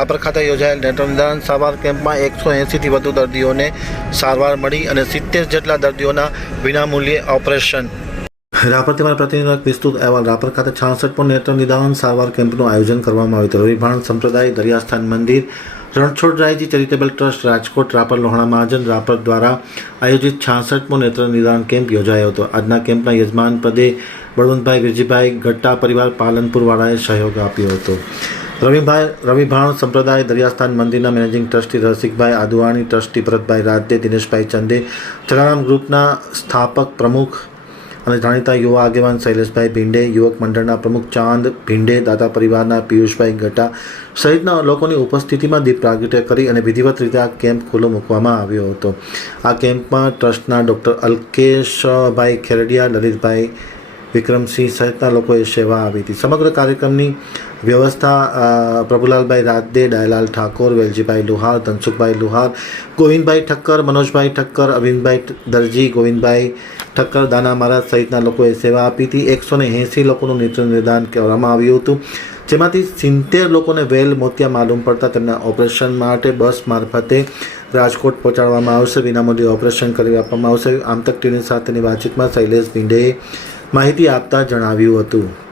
રાપર ખાતે યોજાયેલ નેત્ર નિદાન સારવાર કેમ્પમાં એકસો એંસીથી વધુ દર્દીઓને સારવાર મળી અને સિત્તેર જેટલા દર્દીઓના વિનામૂલ્યે ઓપરેશન. રાપર તેમાં પ્રતિનિધિ વિસ્તૃત અહેવાલ. રાપર ખાતે છાસઠ નેત્ર નિદાન સારવાર કેમ્પનું આયોજન કરવામાં આવ્યું હતું. રવિભાણ સંપ્રદાય, દરિયાસ્થાન મંદિર રણછોડરાયજી ચેરિટેબલ ટ્રસ્ટ, રાજકોટ, રાપર, લોહાણા મહાજન, રાપર દ્વારા આયોજિત છાસઠમો નેત્ર નિદાન કેમ્પ યોજાયો હતો. આજના કેમ્પના યજમાન પદે બળવંતભાઈ વિરજીભાઈ ગટ્ટા પરિવાર પાલનપુરવાળાએ સહયોગ આપ્યો હતો. રવિભાઈ, રવિભાણ સંપ્રદાય દરિયાસ્થાન મંદિરના managing trustee Rasikbhai Aduvani, trustee Bharatbhai Rajde Dineshbhai Chande, Jalaram ગ્રુપના સ્થાપક પ્રમુખ અને જાણીતા યુવા આગેવાન શૈલેષભાઈ ભીંડે, યુવક મંડળના પ્રમુખ ચાંદ ભીંડે દાદા પરિવારના પિયુષભાઈ ગટા સહિતના લોકોની ઉપસ્થિતિમાં દીપ પ્રાગટ્ય કરી અને વિધિવત રીતે આ કેમ્પ ખુલ્લો મૂકવામાં આવ્યો હતો. આ કેમ્પમાં ટ્રસ્ટના ડૉક્ટર અલ્કેશભાઈ ખેરડિયા, લલિતભાઈ વિક્રમસિંહ સહિતના લોકોએ સેવા આપી હતી. સમગ્ર કાર્યક્રમની વ્યવસ્થા પ્રભુલાલભાઈ રાદદે ડાયલાલ ઠાકોર, વેલજીભાઈ લુહાર, ધનસુખભાઈ લુહાર, ગોવિંદભાઈ ઠક્કર, મનોજભાઈ ઠક્કર, અરવિંદભાઈ દરજી, ગોવિંદભાઈ ઠક્કર, દાના મહારાજ સહિતના લોકોએ સેવા આપી હતી. એકસો ને એંસી લોકોનું નેત્ર નિદાન કરવામાં આવ્યું હતું. જેમાંથી સિત્તેર લોકોને વેલ મોતિયા માલુમ પડતા તેમના ઓપરેશન માટે બસ મારફતે રાજકોટ પહોંચાડવામાં આવશે. વિનામૂલ્યે ઓપરેશન કરી આપવામાં આવશે. આમતક ટીવી સાથેની વાતચીતમાં શૈલેષ ભીંડેએ માહિતી આપતા જણાવ્યું હતું.